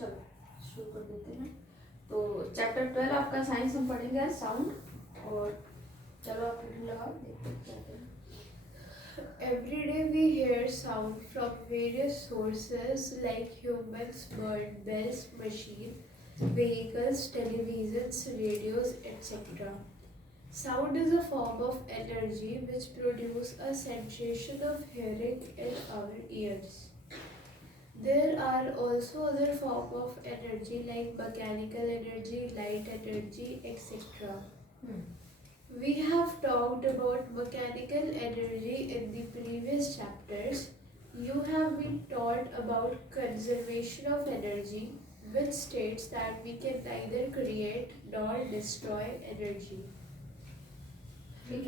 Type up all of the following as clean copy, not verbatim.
चलो शुरू कर देते हैं। तो चैप्टर 12 आपका साइंस हम पढ़ेंगे साउंड, और चलो आप रीडिंग लगाओ, देखते हैं क्या है। Every day we hear sound from various sources like humans, bird, bells, machines, vehicles, televisions, radios, etc. Sound is a form of energy which produces a sensation of hearing in our ears. There are also other forms of energy like mechanical energy, light energy, etc. We have talked about mechanical energy in the previous chapters. You have been taught about conservation of energy, which states that we can neither create nor destroy energy. We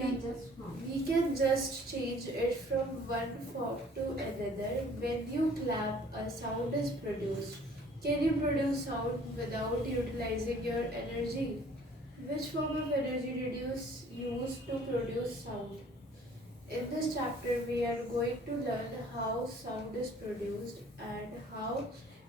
can just change it from one form to another. When you clap, a sound is produced. Can you produce sound without utilizing your energy? Which form of energy did you use to produce sound? In this chapter, we are going to learn how sound is produced and how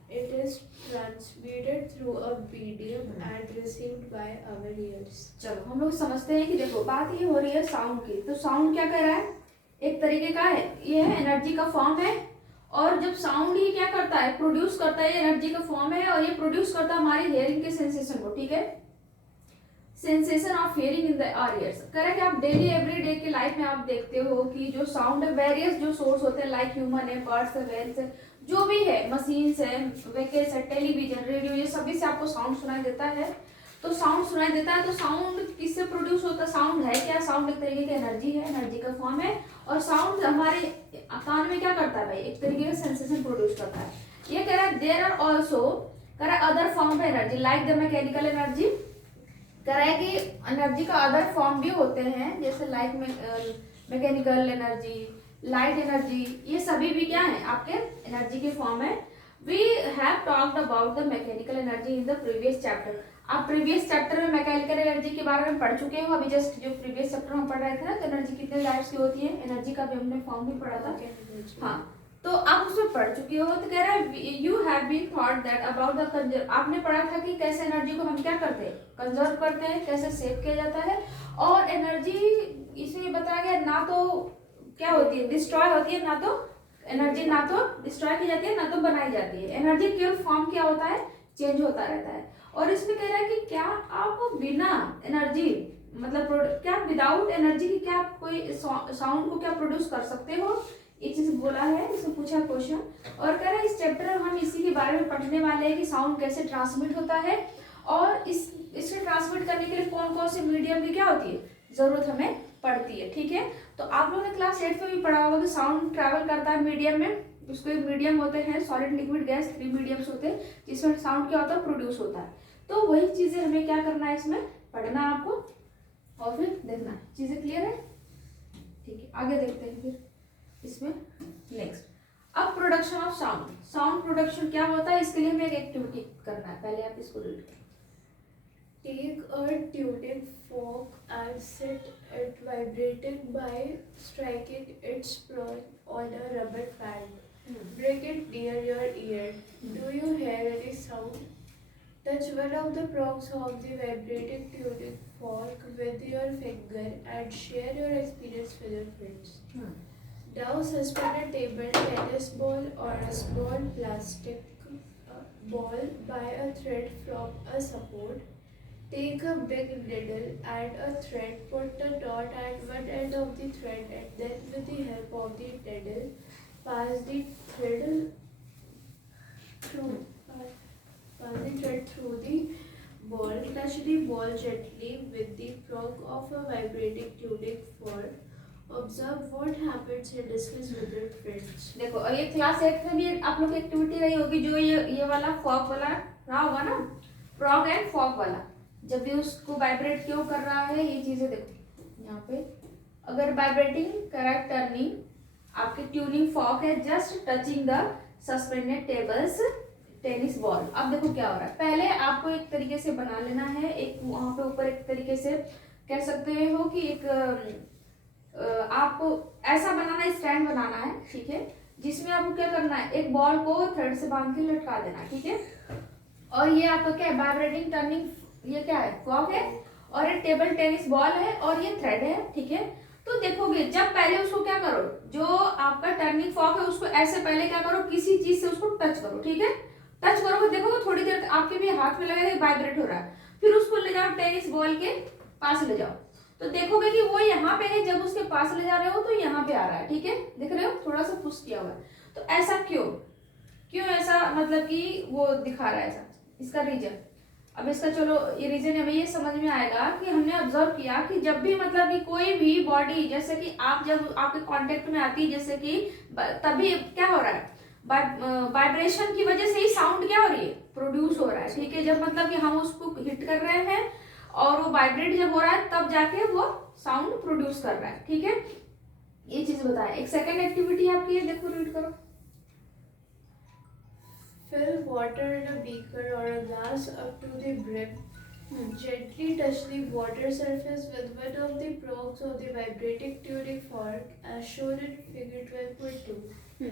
it is transmitted through a medium and received by our ears. चलो हम लोग समझते हैं कि देखो बात ये हो रही है साउंड की। तो साउंड क्या कर रहा है, एक तरीके का है, ये है एनर्जी का फॉर्म है। और जब साउंड ही क्या करता है, प्रोड्यूस करता है, ये एनर्जी का फॉर्म है और ये प्रोड्यूस करता है हमारे हियरिंग के सेंसेशन को। ठीक है, sensation of hearing in the our ears. कह रहा है कि आप डेली एवरी डे के लाइफ में आप देखते हो कि जो साउंड है वेरियस जो सोर्स होते हैं लाइक ह्यूमन है, बर्ड्स है, वेल्स है, जो भी है, मशीन्स है, व्हीकल्स है, टेलीविजन, रेडियो, ये सभी से आपको साउंड सुनाई देता है। तो साउंड सुनाई देता है, तो साउंड किससे प्रोड्यूस होता है, साउंड है क्या, साउंड एक तरीके की एनर्जी है, एनर्जी का फॉर्म है। और साउंड हमारे कान में क्या करता है भाई, एक तरीके का सेंसेशन प्रोड्यूस करता है। ये कह रहा है देयर आर ऑल्सो, कह रहा है other form of energy like the mechanical energy. कह रहा है कि एनर्जी का अदर फॉर्म भी होते हैं, जैसे like mechanical energy, light energy, ये सभी भी क्या है आपके एनर्जी के फॉर्म है। We have talked about the mechanical energy in the previous chapter. आप प्रीवियस चैप्टर में मैकेनिकल एनर्जी के बारे में पढ़ चुके हो। अभी जस्ट जो प्रीवियस चैप्टर हम पढ़ रहे थे ना, तो एनर्जी कितने टाइप्स की होती है, एनर्जी का भी हमने फॉर्म भी पढ़ा था। हाँ, तो आप उसमें पढ़ चुके हो। तो कह रहा है you have been thought that about the conserve, आपने पढ़ा था कि कैसे एनर्जी को हम क्या करते हैं, कंजर्व करते हैं, कैसे सेव किया जाता है। और एनर्जी इसमें बताया गया ना तो क्या होती है, डिस्ट्रॉय होती है, ना तो एनर्जी ना तो डिस्ट्रॉय की जाती है, ना तो बनाई जाती है। एनर्जी केवल फॉर्म क्या होता है, चेंज होता रहता है। और इसमें कह रहा है कि क्या आप बिना एनर्जी, मतलब क्या विदाउट एनर्जी की क्या कोई साउंड को क्या प्रोड्यूस कर सकते हो, ये चीज बोला है, इसमें पूछा क्वेश्चन। और कह रहा है इस चैप्टर में हम इसी के बारे में पढ़ने वाले हैं कि साउंड कैसे ट्रांसमिट होता है, और इसे ट्रांसमिट करने के लिए कौन कौन से मीडियम की क्या होती है, जरूरत हमें पड़ती है। ठीक है, तो आप लोगों ने क्लास 8 में भी पढ़ा होगा कि साउंड ट्रैवल करता है मीडियम में। उसके मीडियम होते हैं सॉलिड, लिक्विड, गैस, 3 मीडियम्स होते हैं जिसमें साउंड क्या होता है, प्रोड्यूस होता है। तो वही चीजें हमें क्या करना है, इसमें पढ़ना है आपको और फिर देखना है। चीजें क्लियर है? ठीक है, आगे देखते हैं फिर इसमें नेक्स्ट। अब production of sound, sound production क्या होता है, इसके लिए हमें एक एक्टिविटी करना है। पहले आप इसको रीड करें। Take a tuning fork and set it vibrating by striking its prong on a rubber pad. Bring it near your ear. Do you hear any sound? Touch one of the prongs of the vibrating tuning fork with your finger and share your experience with your friends. Now suspend a table tennis ball or a small plastic ball by a thread from a support. Take a big needle and a thread, put a knot at one end of the thread, and then with the help of the needle, pass the thread through the ball. Touch the ball gently with the prong of a vibrating tuning fork. Observe what happens and discuss with your friends. देखो, ये class 8 में भी आप लोग की activity रही होगी, जो ये वाला फॉग वाला रहा होगा ना, प्रॉग एंड फॉग वाला। जब भी उसको वाइब्रेट क्यों कर रहा है, ये चीजें देखो यहाँ पे। अगर वाइब्रेटिंग करेक्ट टर्निंग, आपके ट्यूनिंग फॉक है just touching the suspended tables tennis ball. अब देखो क्या हो रहा है, पहले आपको एक तरीके से बना लेना है, एक वहां पे ऊपर एक तरीके से कह सकते हो कि एक आपको ऐसा बनाना, स्टैंड बनाना है। ठीक है, जिसमें आपको क्या करना है, एक बॉल को थ्रेड से बांध के लटका देना है। ठीक है, और ये आपका क्या है, वाइब्रेटिंग टर्निंग, ये क्या है, फॉग है, और एक टेबल टेनिस बॉल है, और ये थ्रेड है, ठीक है। तो देखोगे जब पहले उसको क्या करो, जो आपका टर्निंग फॉग है उसको ऐसे पहले क्या करो, किसी चीज से उसको टच करो, ठीक है। टच करोगे, देखोगे थोड़ी देर आपके भी हाथ में लगेगा वाइब्रेट हो रहा है, फिर उसको ले जाओ टेनिस बॉल के पास ले जाओ, तो देखोगे कि वो यहाँ पे है, जब उसके पास ले जा रहे हो तो यहाँ पे आ रहा है, ठीक है, दिख रहे हो, थोड़ा सा पुश किया हुआ है। तो ऐसा क्यों, क्यों ऐसा, मतलब कि वो दिखा रहा है ऐसा, इसका रीजन, अब इसका चलो ये रीजन हमें ये समझ में आएगा कि हमने ऑब्जर्व किया कि जब भी मतलब कि कोई भी बॉडी, जैसे कि आप जब आपके कांटेक्ट में आती है, जैसे कि तभी क्या हो रहा है, वाइब्रेशन की वजह से ही साउंड क्या हो रही है, प्रोड्यूस हो रहा है, ठीक है। जब मतलब कि हम उसको हिट कर रहे हैं और वो वाइब्रेट जब हो रहा है तब जाके वो साउंड प्रोड्यूस कर रहा है, ठीक है। ये चीज बताया। एक सेकेंड एक्टिविटी आपकी है, देखो रीड करो। Fill water in a beaker or a glass up to the brim. Gently touch the water surface with one of the prongs of the vibrating tuning fork as shown in figure 12.2.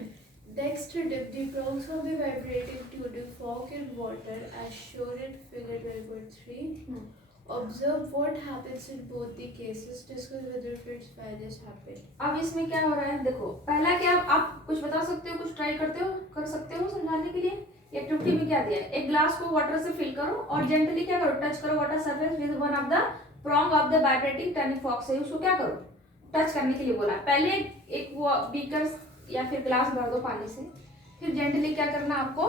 Next, dip the prongs of the vibrating tuning fork in water as shown in figure 12.3. Observe what happens in both the cases. Discuss whether fits why this happened. अब इसमें क्या हो रहा है, देखो पहला क्या, आप कुछ बता सकते हो, कुछ ट्राई करते हो, कर सकते हो समझाने के लिए। एक्टिविटी में क्या दिया है, एक ग्लास को वाटर से फिल करो और जेंटली क्या करो, टच करो water surface with one of the prong of the vibrating turning fork से उसको क्या करो, टच करने के लिए बोला। पहले एक वो बीकर या फिर ग्लास भर दो पानी से, फिर जेंटली क्या करना आपको,